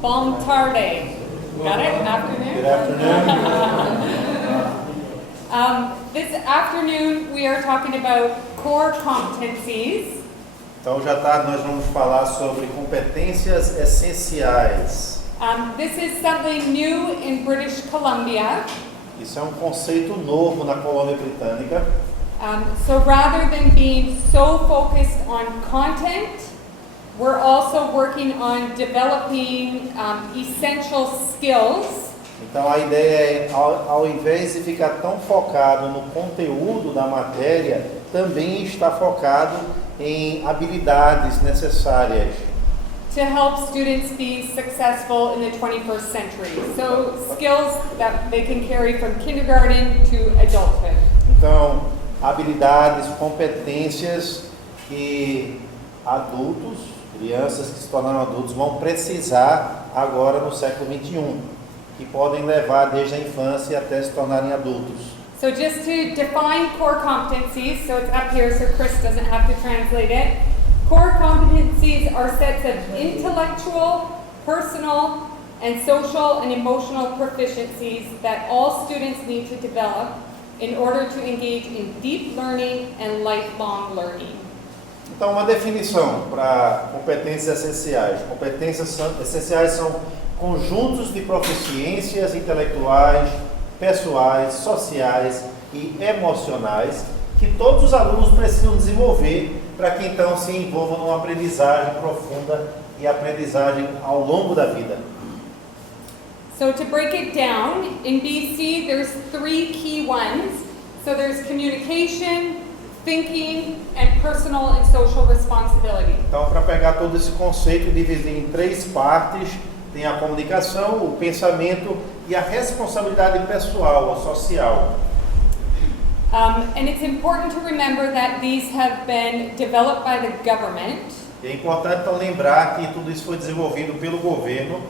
Bon tarde. Got it? Afternoon? Good afternoon. This afternoon we are talking about core competencies. Então, hoje à tarde nós vamos falar sobre competências essenciais. This is something new in British Columbia. Isso é um conceito novo na Colômbia Britânica. So rather than being so focused on content, we're also working on developing essential skills. Então a ideia é, ao invés de ficar tão focado no conteúdo da matéria, também está focado em habilidades necessárias. To help students be successful in the 21st century. So skills that they can carry from kindergarten to adulthood. Então, habilidades, competências que adultos, crianças que se tornaram adultos vão precisar agora no século 21, que podem levar desde a infância até se tornarem adultos. So just to define core competencies, so it's up here so Chris doesn't have to translate it. Core competencies are sets of intellectual, personal, and social and emotional proficiencies that all students need to develop in order to engage in deep learning and lifelong learning. Então, uma definição para competências essenciais. Competências essenciais são conjuntos de proficiências intelectuais, pessoais, sociais e emocionais que todos os alunos precisam desenvolver para que então se envolvam numa aprendizagem profunda e aprendizagem ao longo da vida. So to break it down, in BC there's 3 key ones. So there's communication, thinking, and personal and social responsibility. Então, para pegar todo esse conceito e dividir em 3 partes, tem a comunicação, o pensamento e a responsabilidade pessoal ou social. And it's important to remember that these have been developed by the government. É importante então lembrar que tudo isso foi desenvolvido pelo governo.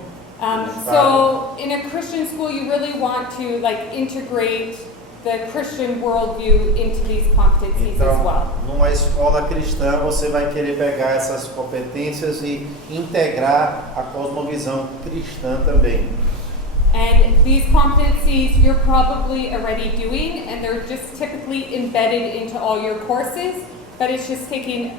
So in a Christian school, you really want to integrate the Christian worldview into these competencies as well. Numa escola cristã, você vai querer pegar essas competências e integrar a cosmovisão cristã também. And these competencies you're probably already doing, and they're just typically embedded into all your courses, but it's just taking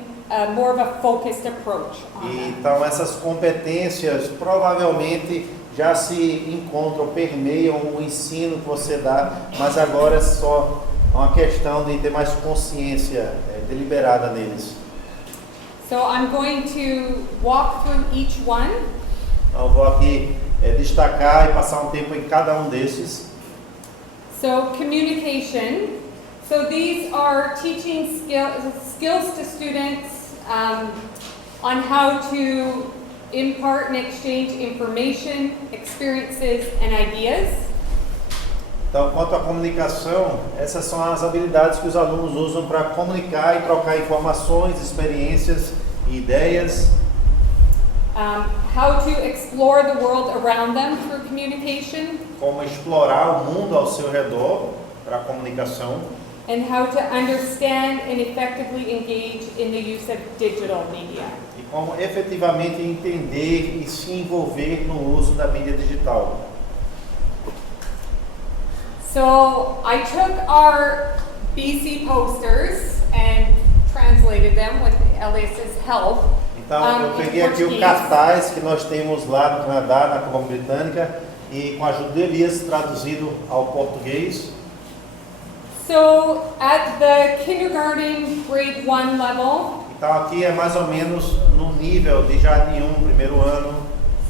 more of a focused approach on them. Então essas competências provavelmente já se encontram, permeiam o ensino que você dá, mas agora é só uma questão de ter mais consciência deliberada neles. So I'm going to walk through each one. Então vou aqui destacar e passar um tempo em cada um desses. So communication. So these are teaching skills to students on how to impart and exchange information, experiences, and ideas. Então, quanto à comunicação, essas são as habilidades que os alunos usam para comunicar e trocar informações, experiências e ideias. How to explore the world around them through communication. Como explorar o mundo ao seu redor para a comunicação. And how to understand and effectively engage in the use of digital media. E como efetivamente entender e se envolver no uso da mídia digital. So I took our BC posters and translated them with Elias's help. Então eu peguei aqui o cartaz que nós temos lá no Canadá, na Colômbia Britânica, e com a ajuda de Elias traduzido ao português. So at the kindergarten grade 1 level. Então aqui é mais ou menos no nível de jardim 1, primeiro ano.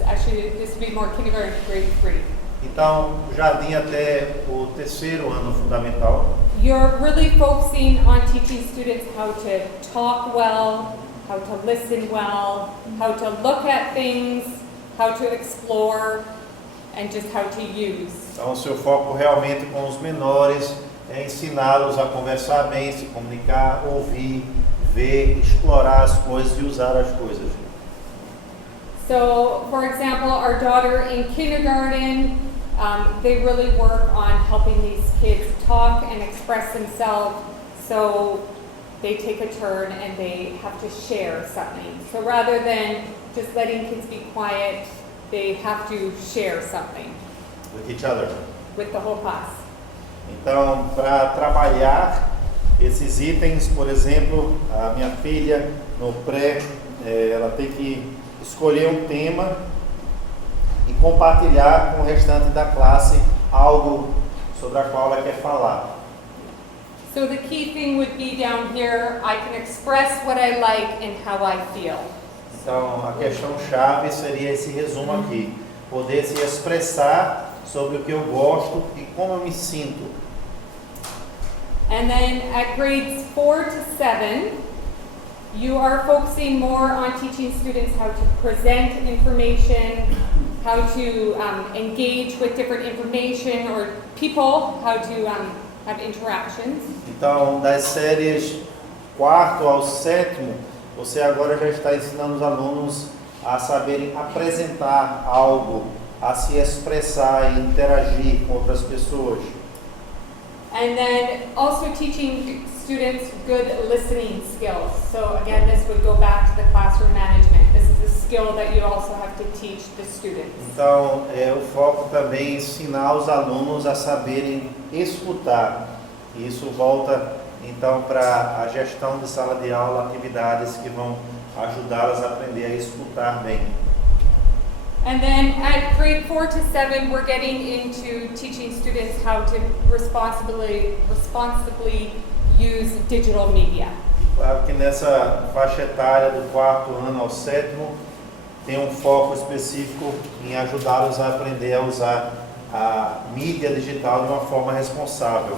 Actually, this would be more kindergarten grade 3. Então, jardim até o terceiro ano fundamental. You're really focusing on teaching students how to talk well, how to listen well, how to look at things, how to explore, and just how to use. Então, o seu foco realmente com os menores é ensiná-los a conversar bem, se comunicar, ouvir, ver, explorar as coisas e usar as coisas. So, for example, our daughter in kindergarten, they really work on helping these kids talk and express themselves. So they take a turn and they have to share something. So rather than just letting kids be quiet, they have to share something with each other. with the whole class. Então, para trabalhar esses itens, por exemplo, a minha filha no pré, ela tem que escolher um tema e compartilhar com o restante da classe algo sobre a qual ela quer falar. So the key thing would be down here, I can express what I like and how I feel. Então, a questão chave seria esse resumo aqui, poder se expressar sobre o que eu gosto e como eu me sinto. And then at grades 4 to 7, you are focusing more on teaching students how to present information, how to engage with different information or people, how to have interactions. Então, das séries 4º ao 7º, você agora já está ensinando os alunos a saberem apresentar algo, a se expressar e interagir com outras pessoas. And then also teaching students good listening skills. So again, this would go back to the classroom management. This is a skill that you also have to teach the students. Então, o foco também é ensinar os alunos a saberem escutar. E isso volta, então, para a gestão de sala de aula, atividades que vão ajudá-las a aprender a escutar bem. And then at grade 4 to 7, we're getting into teaching students how to responsibly use digital media. Claro que nessa faixa etária do 4º ano ao 7º, tem um foco específico em ajudá-los a aprender a usar a mídia digital de uma forma responsável.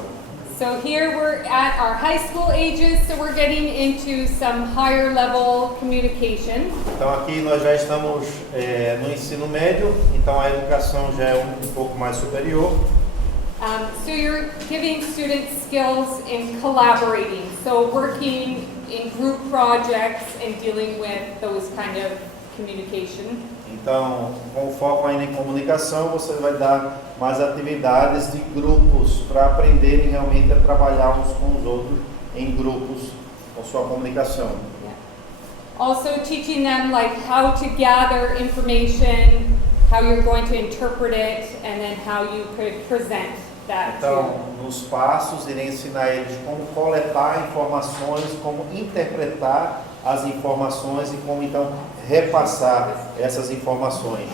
So here we're at our high school ages, so we're getting into some higher level communication. Então aqui nós já estamos no ensino médio, então a educação já é um pouco mais superior. So you're giving students skills in collaborating, so working in group projects and dealing with those kind of communication. Então, com foco ainda em comunicação, você vai dar mais atividades de grupos para aprenderem realmente a trabalhar uns com os outros em grupos com sua comunicação. Yeah. Also teaching them like how to gather information, how you're going to interpret it, and then how you could present that Então, to. nos passos, irei ensinar eles como coletar informações, como interpretar as informações e como então repassar essas informações.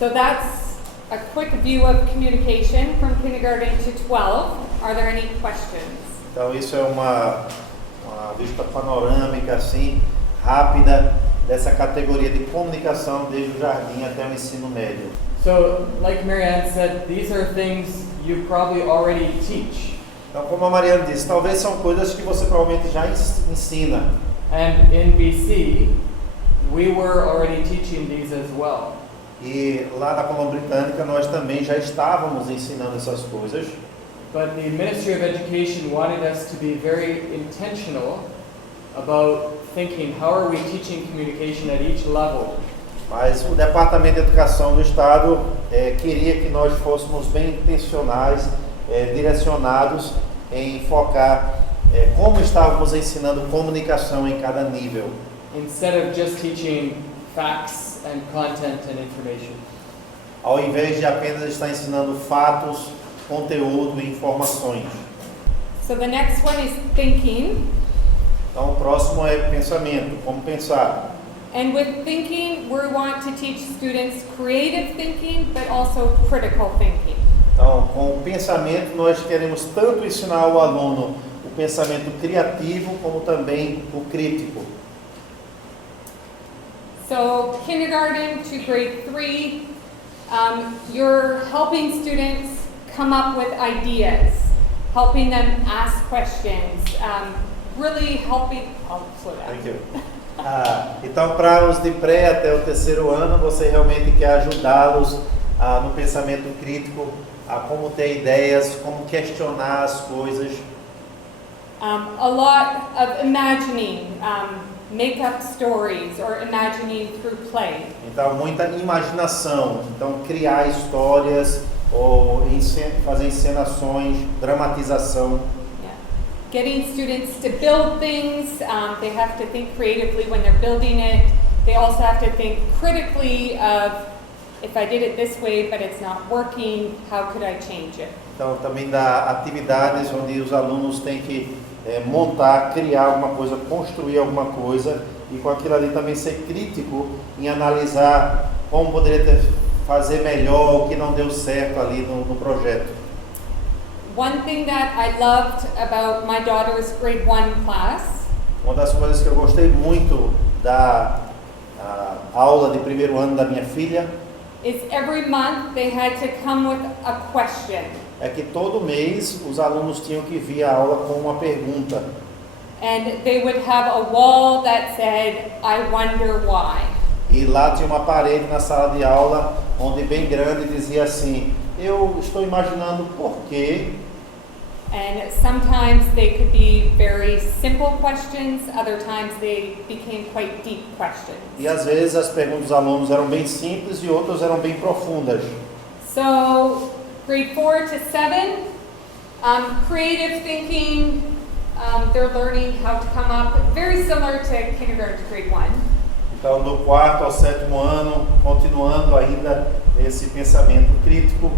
So that's a quick view of communication from kindergarten to 12. Are there any questions? Então isso é uma vista panorâmica assim, rápida dessa categoria de comunicação desde o jardim até o ensino médio. So, like MaryAnne said, these are things you probably already teach. Então, como a MaryAnne disse, talvez são coisas que você provavelmente já ensina. And in BC, we were already teaching these as well. E lá na Colômbia Britânica nós também já estávamos ensinando essas coisas. But the Ministry of Education wanted us to be very intentional about thinking, how are we teaching communication at each level? Mas o Departamento de Educação do Estado queria que nós fôssemos bem intencionais, direcionados em focar como estávamos ensinando comunicação em cada nível. Instead of just teaching facts and content and information. Ao invés de apenas estar ensinando fatos, conteúdo e informações. So the next one is thinking. Então o próximo é pensamento, como pensar. And with thinking, we want to teach students creative thinking, but also critical thinking. Então, com o pensamento, nós queremos tanto ensinar ao aluno o pensamento criativo, como também o crítico. So kindergarten to grade 3, you're helping students come up with ideas, helping them ask questions, really helping. I'll slow down. Thank you. Então, para os de pré até o 3º ano, você realmente quer ajudá-los no pensamento crítico, a como ter ideias, como questionar as coisas. A lot of imagining, make up stories or imagining through play. Então, muita imaginação. Então, criar histórias ou fazer encenações, dramatização. Getting students to build things, they have to think creatively when they're building it, they also have to think critically of, if I did it this way but it's not working, how could I change it? Então também dá atividades onde os alunos têm que montar, criar alguma coisa, construir alguma coisa e com aquilo ali também ser crítico em analisar como poderia fazer melhor, o que não deu certo ali no projeto. One thing that I loved about my daughter's grade 1 class Uma das coisas que eu gostei muito da aula de primeiro ano da minha filha is every month they had to come with a question. é que todo mês os alunos tinham que vir à aula com uma pergunta. And they would have a wall that said, I wonder why. E lá tinha uma parede na sala de aula onde bem grande dizia assim, eu estou imaginando por quê. And sometimes they could be very simple questions, other times they became quite deep questions. E às vezes as perguntas dos alunos eram bem simples e outras eram bem profundas. So, grade 4 to 7, creative thinking, they're learning how to come up, very similar to kindergarten to grade 1. Então, do 4º ao 7º ano, continuando ainda esse pensamento crítico,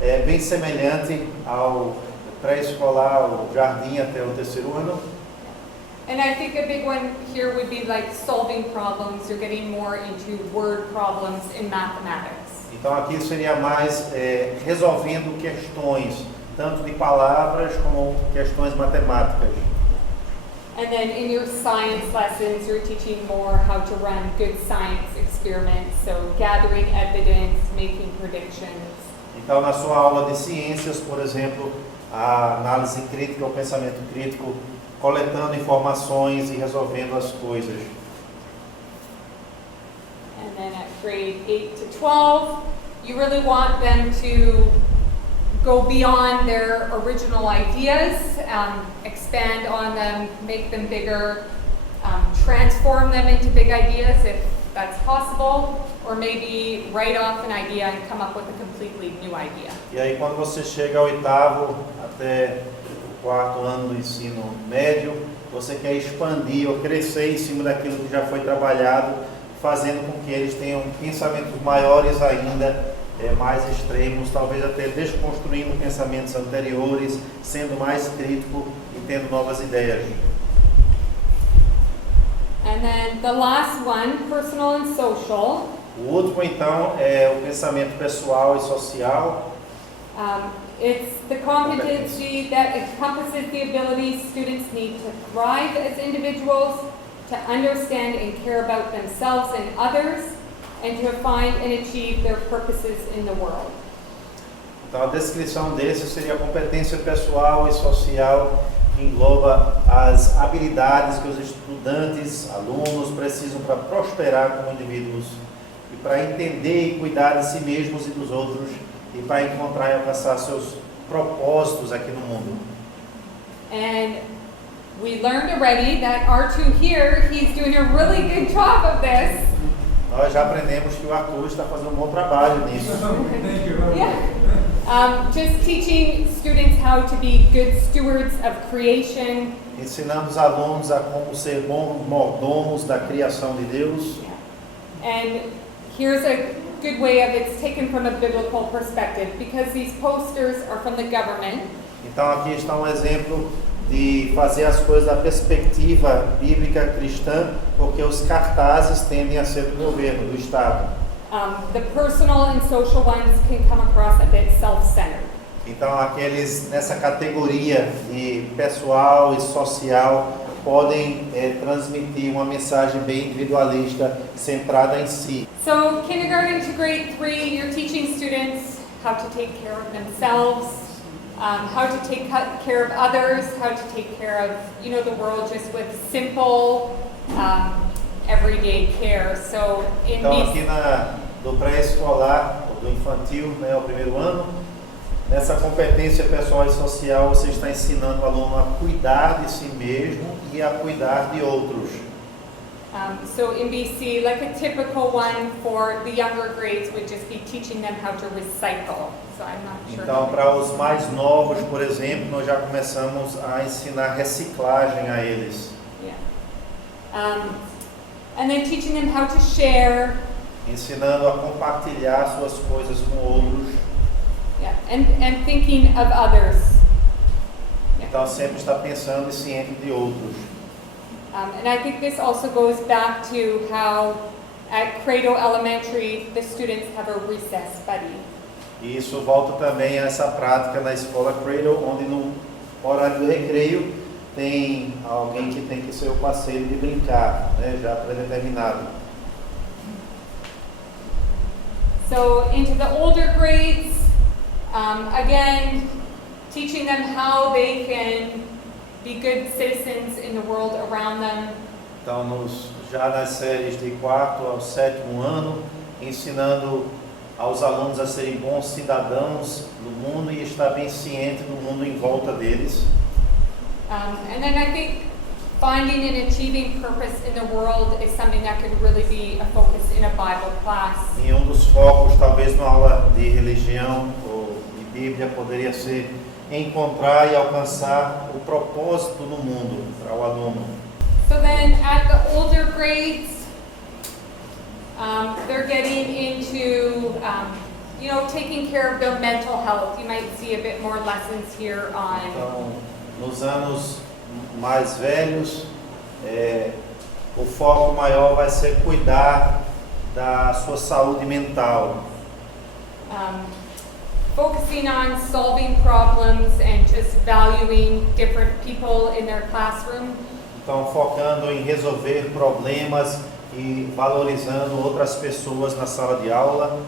é bem semelhante ao pré-escolar, o jardim até o 3º ano. And I think a big one here would be like solving problems. You're getting more into word problems in mathematics. Então, aqui seria mais resolvendo questões, tanto de palavras como questões matemáticas. And then in your science lessons, you're teaching more how to run good science experiments, so gathering evidence, making predictions. Então, na sua aula de ciências, por exemplo, a análise crítica, o pensamento crítico, coletando informações e resolvendo as coisas. And then at grade 8 to 12, you really want them to go beyond their original ideas, expand on them, make them bigger, transform them into big ideas if that's possible, or maybe write off an idea and come up with a completely new idea. E aí, quando você chega ao 8º até o 4º ano do ensino médio, você quer expandir ou crescer em cima daquilo que já foi trabalhado, fazendo com que eles tenham pensamentos maiores ainda, mais extremos, talvez até desconstruindo pensamentos anteriores, sendo mais crítico e tendo novas ideias. And then the last one, personal and social. O último, então, é o pensamento pessoal e social. It's the competency that encompasses the abilities students need to thrive as individuals, to understand and care about themselves and others, and to find and achieve their purposes in the world. Então, a descrição desse seria a competência pessoal e social, que engloba as habilidades que os estudantes, alunos, precisam para prosperar como indivíduos e para entender e cuidar de si mesmos e dos outros e para encontrar e alcançar seus propósitos aqui no mundo. And we learned already that R2 here, he's doing a really good job of this. Nós já aprendemos que o Arthur está fazendo um bom trabalho nisso. Yeah. Just teaching students how to be good stewards of creation. Ensinando os alunos a como ser bons mordomos da criação de Deus. Yeah. And here's a good way of it's taken from a biblical perspective, because these posters are from the government. Então aqui está um exemplo de fazer as coisas da perspectiva bíblica cristã, porque os cartazes tendem a ser do governo, do Estado. The personal and social ones can come across a bit self-centered. Então aqueles nessa categoria de pessoal e social podem transmitir uma mensagem bem individualista, centrada em si. So kindergarten to grade 3, you're teaching students how to take care of themselves, how to take care of others, how to take care of, the world just with simple, everyday care. So então aqui do pré-escolar, do infantil, o primeiro ano, nessa competência pessoal e social, você está ensinando o aluno a cuidar de si mesmo e a cuidar de outros. So in BC, like a typical one for the younger grades would just be teaching them how to recycle. So I'm not sure. Então, para os mais novos, por exemplo, nós já começamos a ensinar reciclagem a eles. Yeah. And then teaching them how to share. Ensinando a compartilhar suas coisas com outros. Yeah, and thinking of others. Yeah. Então sempre está pensando e ciente de outros. And I think this also goes back to how at Credo Elementary the students have a recess buddy. E isso volta também a essa prática na escola Cradle, onde no horário do recreio tem alguém que tem que ser o parceiro de brincar, né, já predeterminado. So into the older grades, again, teaching them how they can be good citizens in the world around them. Então, já nas séries de 4º ao 7º ano, ensinando aos alunos a serem bons cidadãos do mundo e estar bem ciente do mundo em volta deles. And then I think finding and achieving purpose in the world is something that could really be a focus in a Bible class. E um dos focos, talvez numa aula de religião ou de Bíblia, poderia ser encontrar e alcançar o propósito no mundo para o aluno. So then at the older grades, they're getting into, taking care of their mental health. You might see a bit more lessons here on. Então, nos anos mais velhos, o foco maior vai ser cuidar da sua saúde mental. Focusing on solving problems and just valuing different people in their classroom. Então, focando em resolver problemas e valorizando outras pessoas na sala de aula.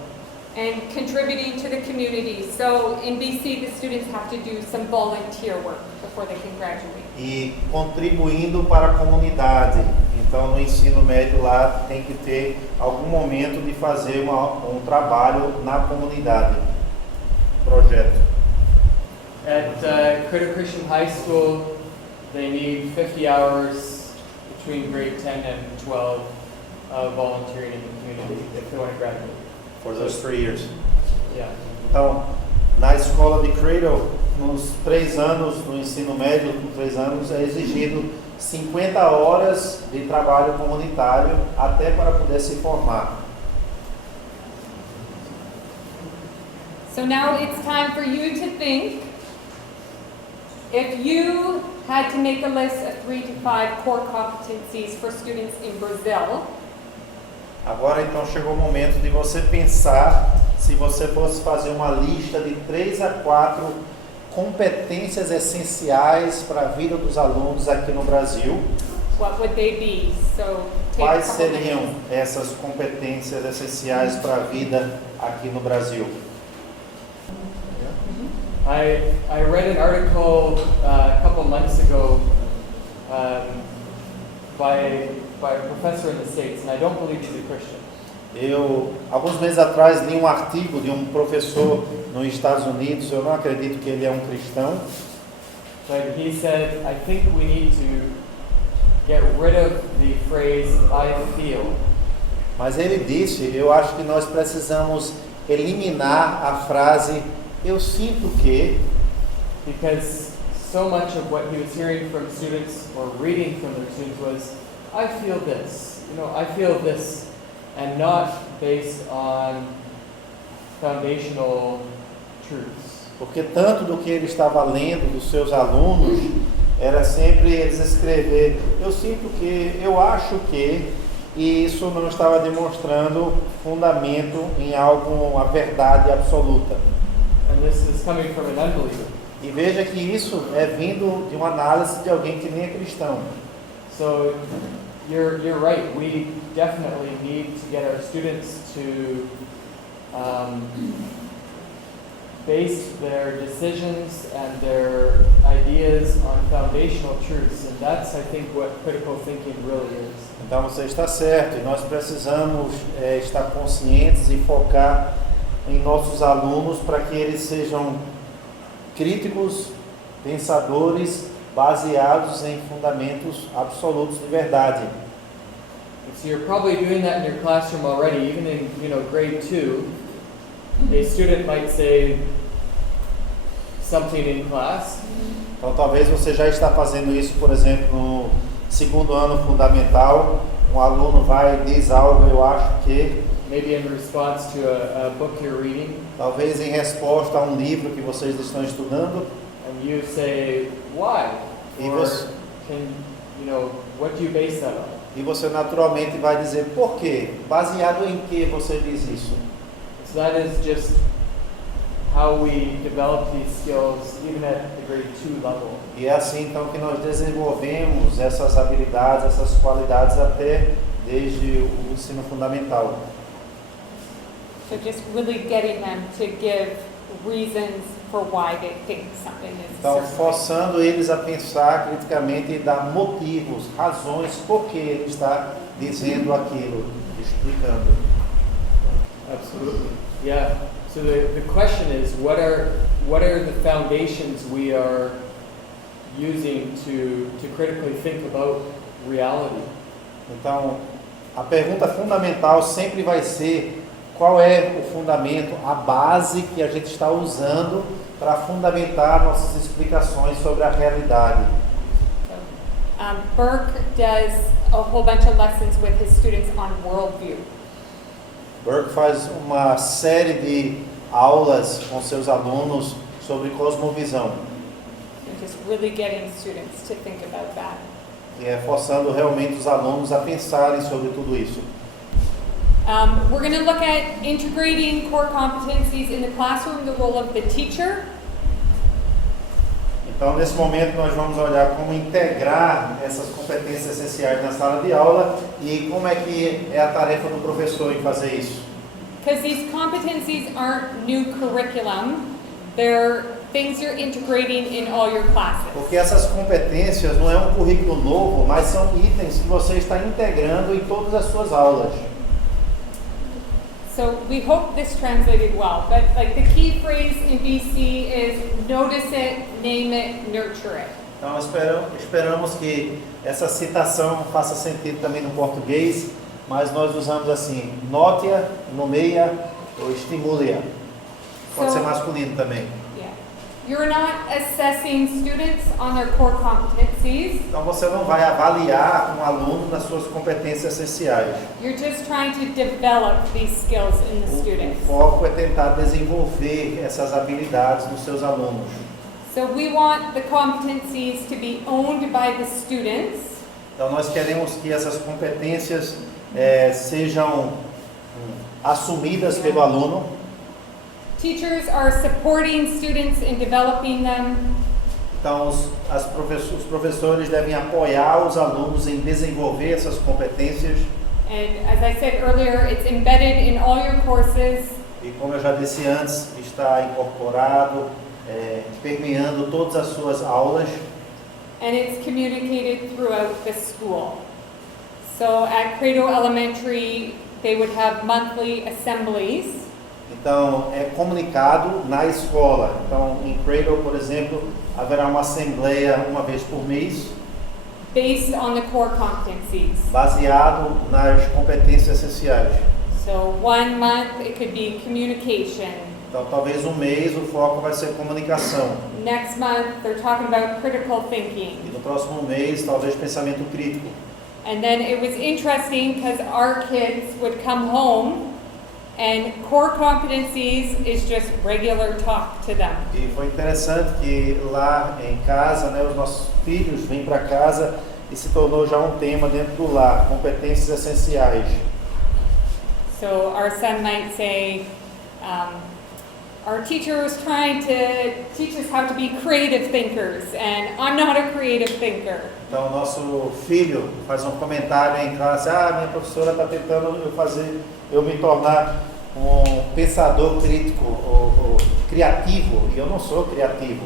And contributing to the community. So in BC, the students have to do some volunteer work before they can graduate. E contribuindo para a comunidade. Então, no ensino médio lá tem que ter algum momento de fazer um trabalho na comunidade. Projeto. At Critical Christian High School, they need 50 hours between grade 10 and 12 of volunteering in the community if they want to graduate. For those 3 years. Yeah. Então, na escola de Cradle, nos 3 anos, no ensino médio, com 3 anos, é exigido 50 horas de trabalho comunitário até para poder se formar. So now it's time for you to think, if you had to make a list of 3 to 5 core competencies for students in Brazil, Agora então chegou o momento de você pensar se você fosse fazer uma lista de 3 a 4 competências essenciais para a vida dos alunos aqui no Brasil. what would they be? So take Quais a couple seriam minutes. essas competências essenciais para a vida aqui no Brasil? I read an article a couple months ago by a professor in the States, and I don't believe he's a Christian. Alguns meses atrás, li um artigo de um professor nos Estados Unidos, eu não acredito que ele é um cristão, But he said, I think we need to get rid of the phrase, I feel. mas ele disse, eu acho que nós precisamos eliminar a frase, eu sinto que, Because so much of what he was hearing from students or reading from their students was, I feel this, I feel this, and not based on foundational truths. porque tanto do que ele estava lendo dos seus alunos, era sempre eles escrever, eu sinto que, eu acho que, e isso não estava demonstrando fundamento em algo, uma verdade absoluta. And this is coming from an unbeliever. E veja que isso é vindo de uma análise de alguém que nem é cristão. So you're right. We definitely need to get our students to base their decisions and their ideas on foundational truths, and that's, I think, what critical thinking really is. Então você está certo, e nós precisamos estar conscientes e focar em nossos alunos para que eles sejam críticos, pensadores, baseados em fundamentos absolutos de verdade. So you're probably doing that in your classroom already, even in grade 2. A student might say something in class. Então talvez você já está fazendo isso, por exemplo, no 2º ano fundamental, um aluno vai e diz algo, eu acho que, maybe in response to a book you're reading, talvez em resposta a um livro que vocês estão estudando, and you say, why? E Or você- what do you base that on? e você naturalmente vai dizer por quê? Baseado em que você diz isso? So that is just how we develop these skills even at the grade 2 level. E é assim então que nós desenvolvemos essas habilidades, essas qualidades até desde o ensino fundamental. So just really getting them to give reasons for why they think something is Então, certain. forçando eles a pensar criticamente e dar motivos, razões por que ele está dizendo aquilo, explicando. Absolutely. Yeah. So the question is, what are the foundations we are using to critically think about reality? Então, a pergunta fundamental sempre vai ser qual é o fundamento, a base que a gente está usando para fundamentar nossas explicações sobre a realidade. Burke does a whole bunch of lessons with his students on worldview. Burke faz uma série de aulas com seus alunos sobre cosmovisão. And just really getting students to think about that. E é forçando realmente os alunos a pensarem sobre tudo isso. We're going to look at integrating core competencies in the classroom, the role of the teacher. Então, nesse momento, nós vamos olhar como integrar essas competências essenciais na sala de aula e como é que é a tarefa do professor em fazer isso. Because these competencies aren't new curriculum, they're things you're integrating in all your classes. Porque essas competências não é um currículo novo, mas são itens que você está integrando em todas as suas aulas. So we hope this translated well, but like the key phrase in BC is notice it, name it, nurture it. Então, esperamos que essa citação faça sentido também no português, mas nós usamos assim, note-a, nomeia ou estimule-a. Pode ser masculino também. Yeah. You're not assessing students on their core competencies. Então, você não vai avaliar um aluno nas suas competências essenciais. You're just trying to develop these skills in the O students. foco é tentar desenvolver essas habilidades nos seus alunos. So we want the competencies to be owned by the students. Então, nós queremos que essas competências sejam assumidas pelo aluno. Teachers are supporting students in developing them. Então, os professores devem apoiar os alunos em desenvolver essas competências. And as I said earlier, it's embedded in all your courses. E como eu já disse antes, está incorporado, permeando todas as suas aulas. And it's communicated throughout the school. So at Credo Elementary, they would have monthly assemblies. Então, é comunicado na escola. Então, em Cradle, por exemplo, haverá uma assembleia uma vez por mês, Based on the core competencies. baseado nas competências essenciais. So 1 month it could be communication. Então, talvez um mês o foco vai ser comunicação. Next month they're talking about critical thinking. E no próximo mês, talvez pensamento crítico. And then it was interesting because our kids would come home and core competencies is just regular talk to them. E foi interessante que lá em casa, os nossos filhos vêm para casa e se tornou já um tema dentro do lar, competências essenciais. So our son might say, our teacher was trying to teach us how to be creative thinkers, and I'm not a creative thinker. Então, nosso filho faz um comentário em classe: minha professora está tentando eu me tornar um pensador crítico ou criativo, e eu não sou criativo.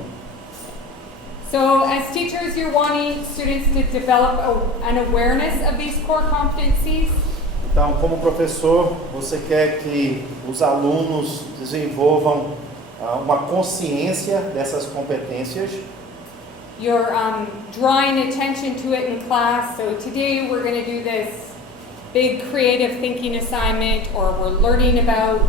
So as teachers, you're wanting students to develop an awareness of these core competencies. Então, como professor, você quer que os alunos desenvolvam uma consciência dessas competências. You're drawing attention to it in class. So today we're going to do this big creative thinking assignment, or we're learning about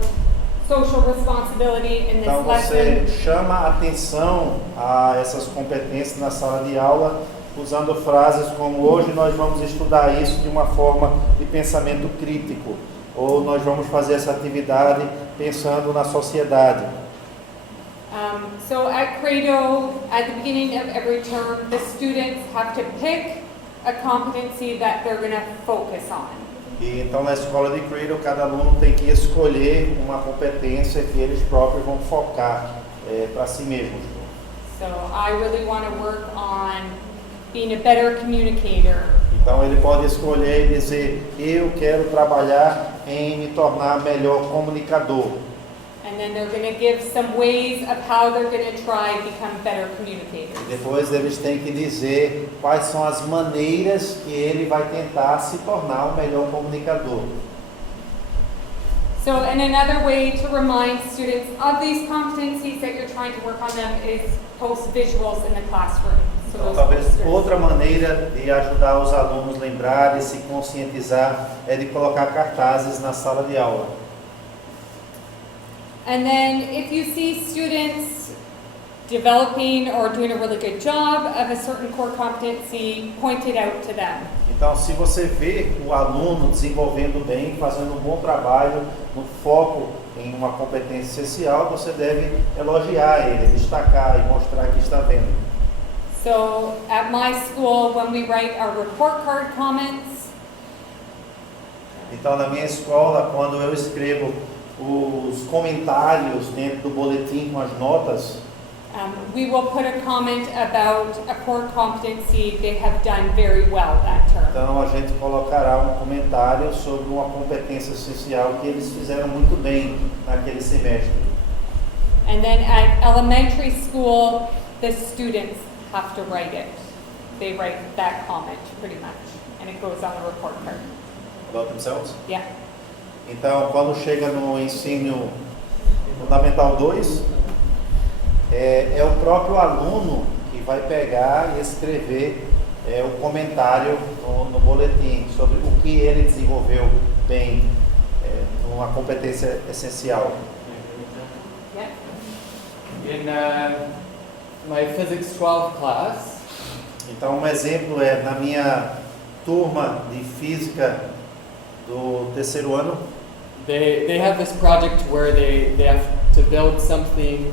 social responsibility in this Então, você lesson. chama a atenção a essas competências na sala de aula usando frases como hoje nós vamos estudar isso de uma forma de pensamento crítico, ou nós vamos fazer essa atividade pensando na sociedade. So at Credo, at the beginning of every term, the students have to pick a competency that they're going to focus on. E então na escola de Cradle, cada aluno tem que escolher uma competência que eles próprios vão focar para si mesmos. So I really want to work on being a better communicator. Então ele pode escolher e dizer, eu quero trabalhar em me tornar melhor comunicador. And then they're going to give some ways of how they're going to try to become better communicators. E depois eles têm que dizer quais são as maneiras que ele vai tentar se tornar um melhor comunicador. So, and another way to remind students of these competencies that you're trying to work on them is post visuals in the classroom. So Então, those talvez posters. outra maneira de ajudar os alunos a lembrar e se conscientizar é de colocar cartazes na sala de aula. And then if you see students developing or doing a really good job of a certain core competency, point it out to them. Então, se você vê o aluno desenvolvendo bem, fazendo um bom trabalho no foco em uma competência essencial, você deve elogiar ele, destacar e mostrar que está vendo. So at my school, when we write our report card comments, Então, na minha escola, quando eu escrevo os comentários dentro do boletim com as notas, we will put a comment about a core competency they have done very well that term. então a gente colocará um comentário sobre uma competência essencial que eles fizeram muito bem naquele semestre. And then at elementary school, the students have to write it. They write that comment pretty much, and it goes on the report card. About themselves? Yeah. Então, quando chega no ensino fundamental 2, é o próprio aluno que vai pegar e escrever o comentário no boletim sobre o que ele desenvolveu bem numa competência essencial. Yeah. In my Physics 12 class, Então, um exemplo é na minha turma de física do terceiro ano, they have this project where they have to build something,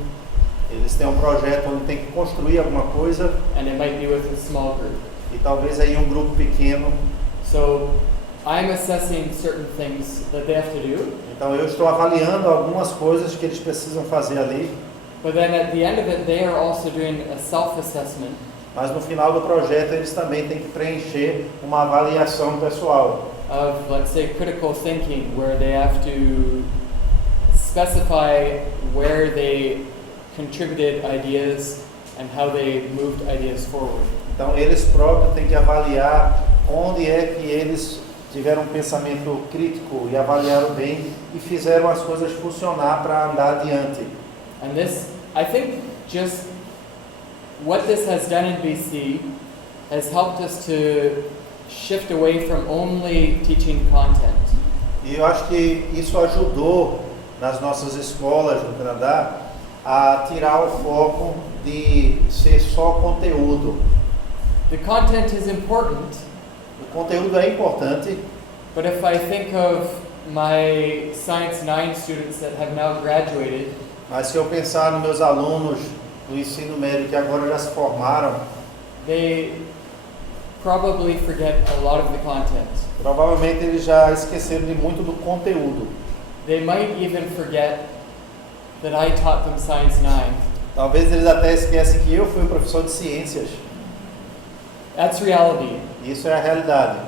eles têm um projeto onde tem que construir alguma coisa and it might be with a small group. e talvez aí um grupo pequeno. So I'm assessing certain things that they have to do, Então, eu estou avaliando algumas coisas que eles precisam fazer ali, but then at the end of it, they are also doing a self-assessment. mas no final do projeto eles também têm que preencher uma avaliação pessoal. Of, let's say, critical thinking, where they have to specify where they contributed ideas and how they moved ideas forward. Então, eles próprios têm que avaliar onde é que eles tiveram um pensamento crítico e avaliaram bem e fizeram as coisas funcionar para andar adiante. And this, I think, just what this has done in BC has helped us to shift away from only teaching content. E eu acho que isso ajudou nas nossas escolas no Canadá a tirar o foco de ser só conteúdo. The content is important, O conteúdo é importante, but if I think of my Science 9 students that have now graduated, mas se eu pensar nos meus alunos do ensino médio que agora já se formaram, they probably forget a lot of the content. provavelmente eles já esqueceram de muito do conteúdo. They might even forget that I taught them Science 9. Talvez eles até esquecem que eu fui um professor de ciências. That's reality. Isso é a realidade.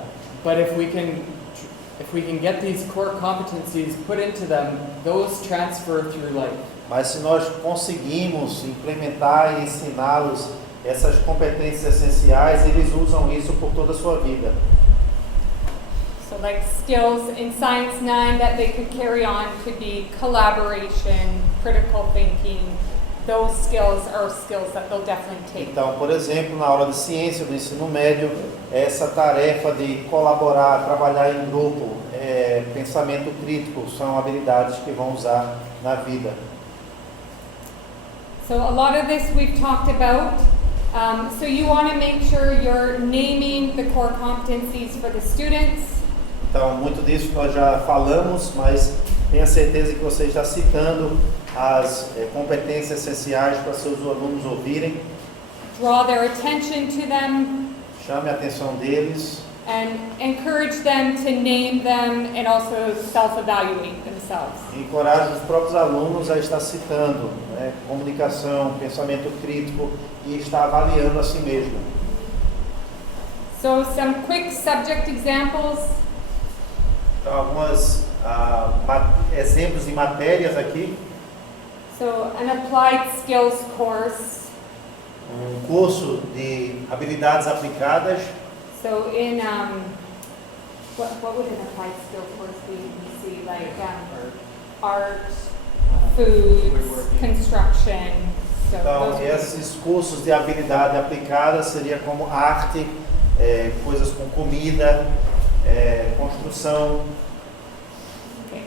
But if we can get these core competencies put into them, those transfer through life. Mas se nós conseguimos implementar e ensiná-los essas competências essenciais, eles usam isso por toda a sua vida. So like skills in Science 9 that they could carry on could be collaboration, critical thinking. Those skills are skills that they'll definitely take. Então, por exemplo, na aula de ciência do ensino médio, essa tarefa de colaborar, trabalhar em grupo, pensamento crítico, são habilidades que vão usar na vida. So a lot of this we've talked about So you want to make sure you're naming the core competencies for the students. Então, muito disso nós já falamos, mas tenha certeza que você está citando as competências essenciais para seus alunos ouvirem. Draw their attention to them. Chame a atenção deles. And encourage them to name them and also self-evaluate themselves. Encoraje os próprios alunos a estar citando, né, comunicação, pensamento crítico e estar avaliando a si mesmo. So some quick subject examples. Então, alguns exemplos de matérias aqui. So an applied skills course. Curso de habilidades aplicadas. So in what would an applied skills course be? You see like art, foods, construction. So Então, esses cursos de habilidade aplicada seria como arte, coisas com comida, construção. Okay.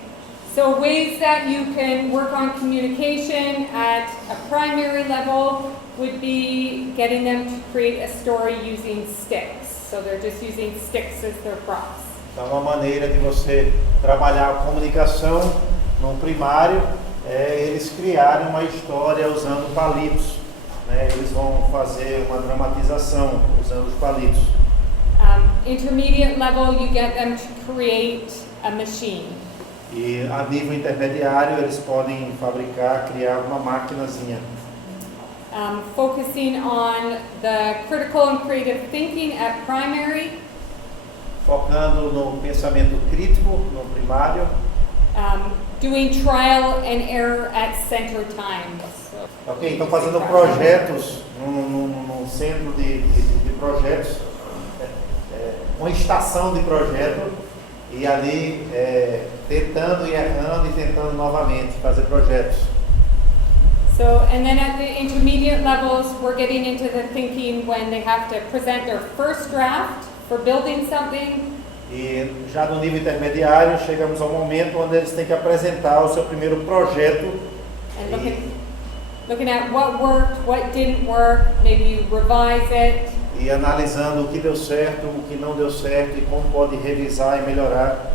So ways that you can work on communication at a primary level would be getting them to create a story using sticks. So they're just using sticks as their props. Então, uma maneira de você trabalhar a comunicação no primário é eles criarem uma história usando palitos, né? Eles vão fazer uma dramatização usando os palitos. Intermediate level, you get them to create a machine. E a nível intermediário, eles podem criar uma maquinazinha. Focusing on the critical and creative thinking at primary. Focando no pensamento crítico no primário. Doing trial and error at center times. So, Ok, então fazendo projetos num centro de projetos, uma estação de projeto, e ali tentando e errando e tentando novamente fazer projetos. So, and then at the intermediate levels, we're getting into the thinking when they have to present their first draft for building something. E já no nível intermediário, chegamos ao momento onde eles têm que apresentar o seu primeiro projeto. And looking at what worked, what didn't work, maybe revise it. E analisando o que deu certo, o que não deu certo e como pode revisar e melhorar.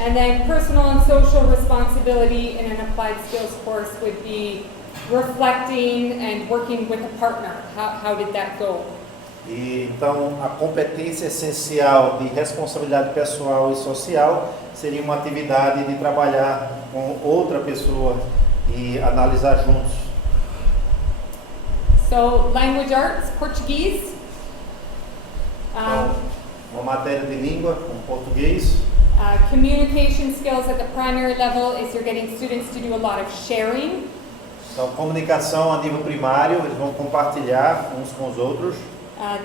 And then personal and social responsibility in an applied skills course would be reflecting and working with a partner. How did that go? E então a competência essencial de responsabilidade pessoal e social seria uma atividade de trabalhar com outra pessoa e analisar juntos. So language arts, Portuguese. Então, uma matéria de língua com português. Communication skills at the primary level is you're getting students to do a lot of sharing. Então, comunicação a nível primário, eles vão compartilhar uns com os outros.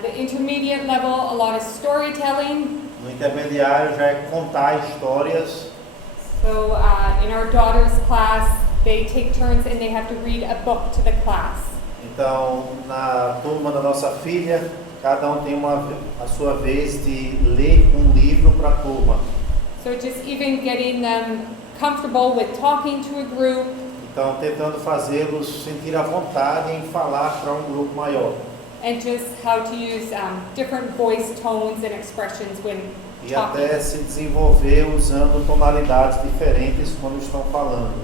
The intermediate level, a lot of storytelling. No intermediário já é contar histórias. So in our daughter's class, they take turns and they have to read a book to the class. Então, na turma da nossa filha, cada um tem a sua vez de ler um livro para a turma. So just even getting them comfortable with talking to a group. Então, tentando fazê-los sentir à vontade em falar para um grupo maior. And just how to use different voice tones and expressions when E talking. até se desenvolver usando tonalidades diferentes quando estão falando.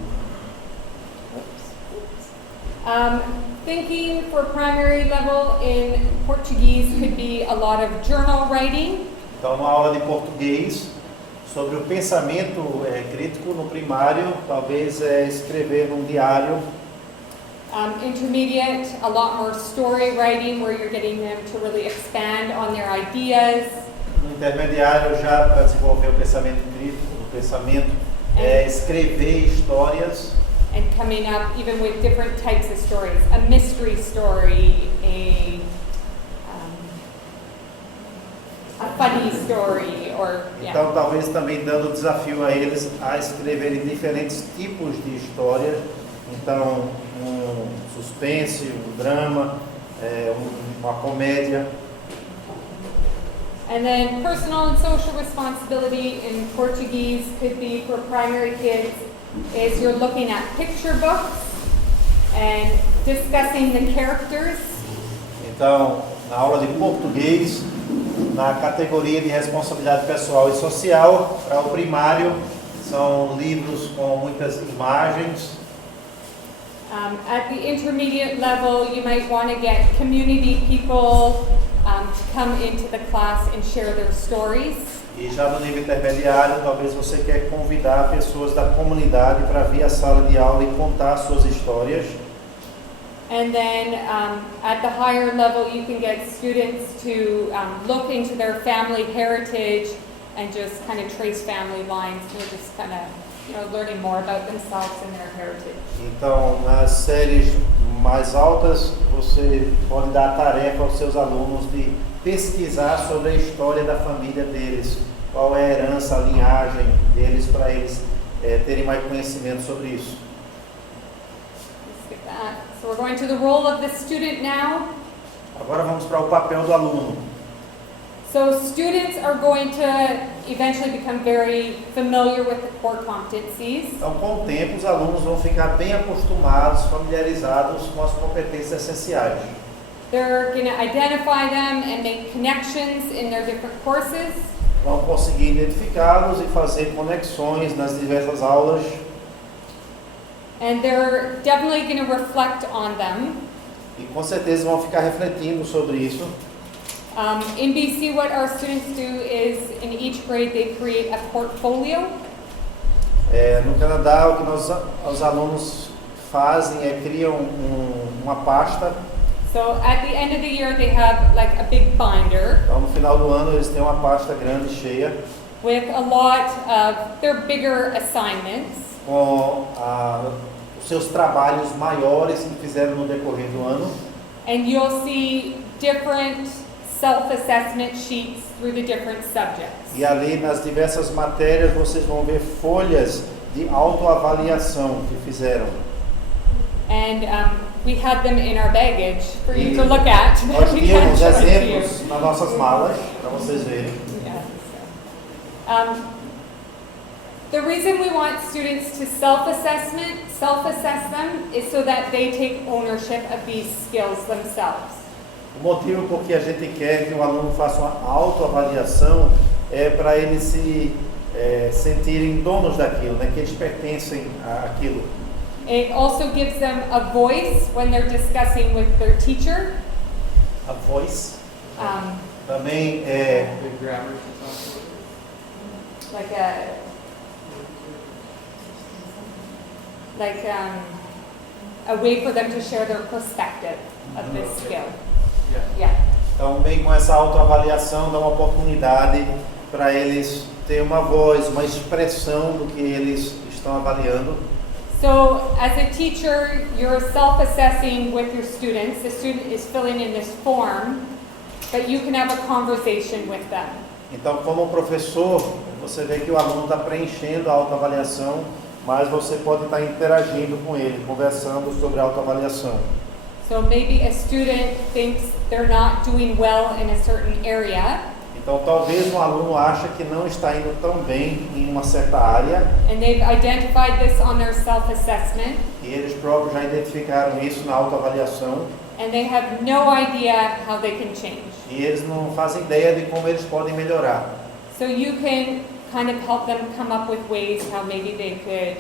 Thinking for primary level in Portuguese could be a lot of journal writing. Então, uma aula de português sobre o pensamento crítico no primário, talvez escrever num diário. Intermediate, a lot more story writing where you're getting them to really expand on their ideas. No intermediário, já para desenvolver o pensamento crítico, o pensamento escrever histórias. And coming up even with different types of stories, a mystery story, a funny story, or yeah. Então, talvez também dando desafio a eles a escreverem diferentes tipos de histórias. Então, um suspense, um drama, uma comédia. And then personal and social responsibility in Portuguese could be for primary kids is you're looking at picture books and discussing the characters Então, na aula de português, na categoria de responsabilidade pessoal e social, para o primário, são livros com muitas imagens. At the intermediate level, you might want to get community people to come into the class and share their stories. E já no nível intermediário, talvez você quer convidar pessoas da comunidade para vir à sala de aula e contar suas histórias. And then at the higher level, you can get students to look into their family heritage and just kind of trace family lines. They're just kind of, learning more about themselves and their heritage. Então, nas séries mais altas, você pode dar a tarefa aos seus alunos de pesquisar sobre a história da família deles, qual é a herança, a linhagem deles, para eles terem mais conhecimento sobre isso. Let's skip that. So we're going to the role of the student now. Agora vamos para o papel do aluno. So students are going to eventually become very familiar with the core competencies. Então, com o tempo, os alunos vão ficar bem acostumados, familiarizados com as competências essenciais. They're going to identify them and make connections in their different courses. Vão conseguir identificá-los e fazer conexões nas diversas aulas. And they're definitely going to reflect on them. E com certeza vão ficar refletindo sobre isso. In BC, what our students do is, in each grade, they create a portfolio. No Canadá, o que os alunos fazem é criam uma pasta. So at the end of the year, they have like a big binder Então, no final do ano, eles têm uma pasta grande, cheia, with a lot of their bigger assignments. com os seus trabalhos maiores que fizeram no decorrer do ano. And you'll see different self-assessment sheets through the different subjects. E ali, nas diversas matérias, vocês vão ver folhas de autoavaliação que fizeram. And we had them in our baggage for you to look at. but Nós we can't tínhamos show it to you. exemplos nas nossas malas, para vocês verem. Yeah. The reason we want students to self-assess them is so that they take ownership of these skills themselves. O motivo por que a gente quer que o aluno faça uma autoavaliação é para eles se sentirem donos daquilo, né? Que eles pertencem àquilo. It also gives them a voice when they're discussing with their teacher. A voice Um, também The grammar. a way for them to share their perspective of this skill. Yeah. Yeah. Então, bem com essa autoavaliação, dá uma oportunidade para eles terem uma voz, uma expressão do que eles estão avaliando. So, as a teacher, you're self-assessing with your students. The student is filling in this form, but you can have a conversation with them. Então, como professor, você vê que o aluno está preenchendo a autoavaliação, mas você pode estar interagindo com ele, conversando sobre a autoavaliação. So maybe a student thinks they're not doing well in a certain area, Então, talvez um aluno ache que não está indo tão bem em uma certa área, and they've identified this on their self-assessment, e eles próprios já identificaram isso na autoavaliação, and they have no idea how they can change. e eles não fazem ideia de como eles podem melhorar. So you can kind of help them come up with ways how maybe they could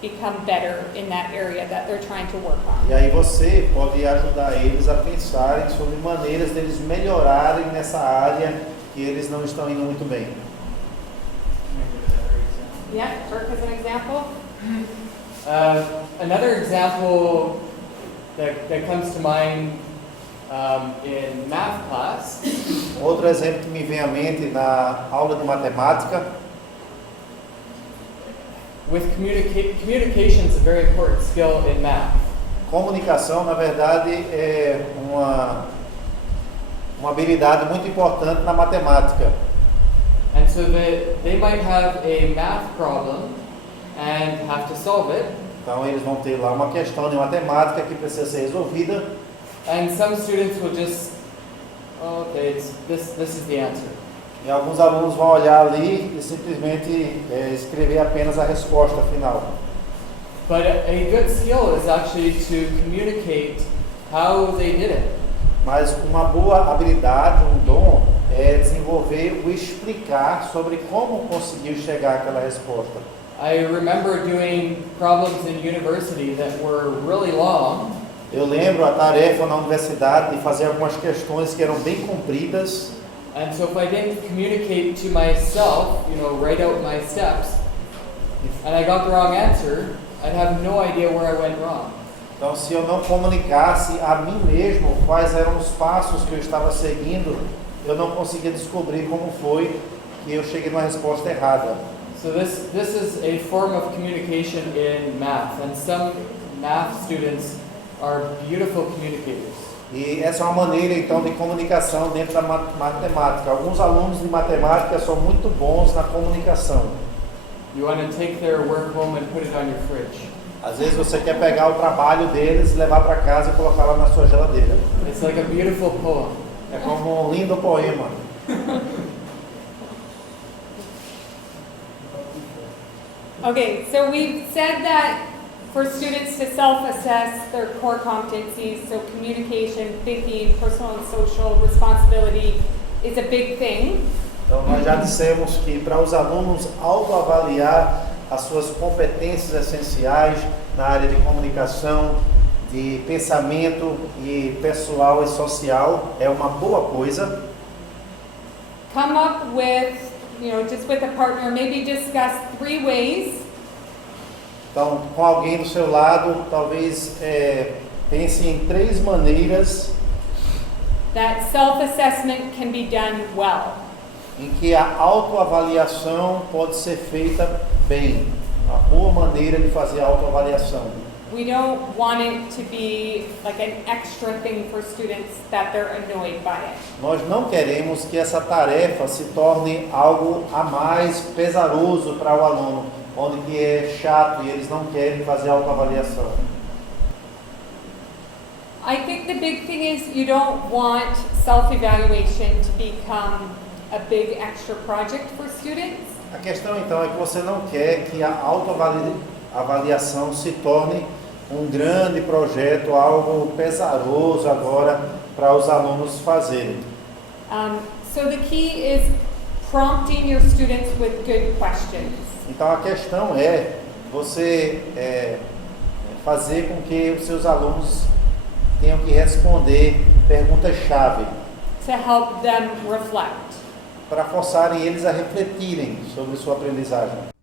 become better in that area that they're trying to work on. E aí você pode ajudar eles a pensarem sobre maneiras deles melhorarem nessa área que eles não estão indo muito bem. Yeah, Dirk has an example. Another example that comes to mind in math class Outro exemplo que me vem à mente na aula de matemática, with communication is a very important skill in math. comunicação, na verdade, é uma habilidade muito importante na matemática. And so they might have a math problem and have to solve it. Então eles vão ter lá uma questão de matemática que precisa ser resolvida. And some students will just, okay, this is the answer. E alguns alunos vão olhar ali e simplesmente escrever apenas a resposta final. But a good skill is actually to communicate how they did it. Mas uma boa habilidade, um dom, é desenvolver o explicar sobre como conseguiu chegar àquela resposta. I remember doing problems in university that were really long, Eu lembro a tarefa na universidade de fazer algumas questões que eram bem compridas. and so if I didn't communicate to myself, write out my steps, and I got the wrong answer, I'd have no idea where I went wrong. Então, se eu não comunicasse a mim mesmo quais eram os passos que eu estava seguindo, eu não conseguia descobrir como foi que eu cheguei numa resposta errada. So this is a form of communication in math, and some math students are beautiful communicators. E essa é uma maneira, então, de comunicação dentro da matemática. Alguns alunos de matemática são muito bons na comunicação. You want to take their work home and put it on your fridge. Às vezes você quer pegar o trabalho deles, levar para casa e colocar lá na sua geladeira. It's like a beautiful poem. É como um lindo poema. Okay, so we've said that for students to self-assess their core competencies, so communication, thinking, personal and social responsibility is a big thing. Então nós já dissemos que para os alunos autoavaliar as suas competências essenciais na área de comunicação, de pensamento e pessoal e social é uma boa coisa. Come up with, just with a partner, maybe discuss 3 ways Então, com alguém do seu lado, talvez pense em 3 maneiras that self-assessment can be done well. em que a autoavaliação pode ser feita bem. Uma boa maneira de fazer a autoavaliação. We don't want it to be like an extra thing for students that they're annoyed by it. Nós não queremos que essa tarefa se torne algo a mais pesaroso para o aluno, onde que é chato e eles não querem fazer autoavaliação. I think the big thing is you don't want self-evaluation to become a big extra project for students. A questão então é que você não quer que a autoavaliação se torne um grande projeto, algo pesaroso agora para os alunos fazerem. So the key is prompting your students with good questions. Então a questão é você fazer com que os seus alunos tenham que responder perguntas-chave To help them reflect. para forçarem eles a refletirem sobre sua aprendizagem.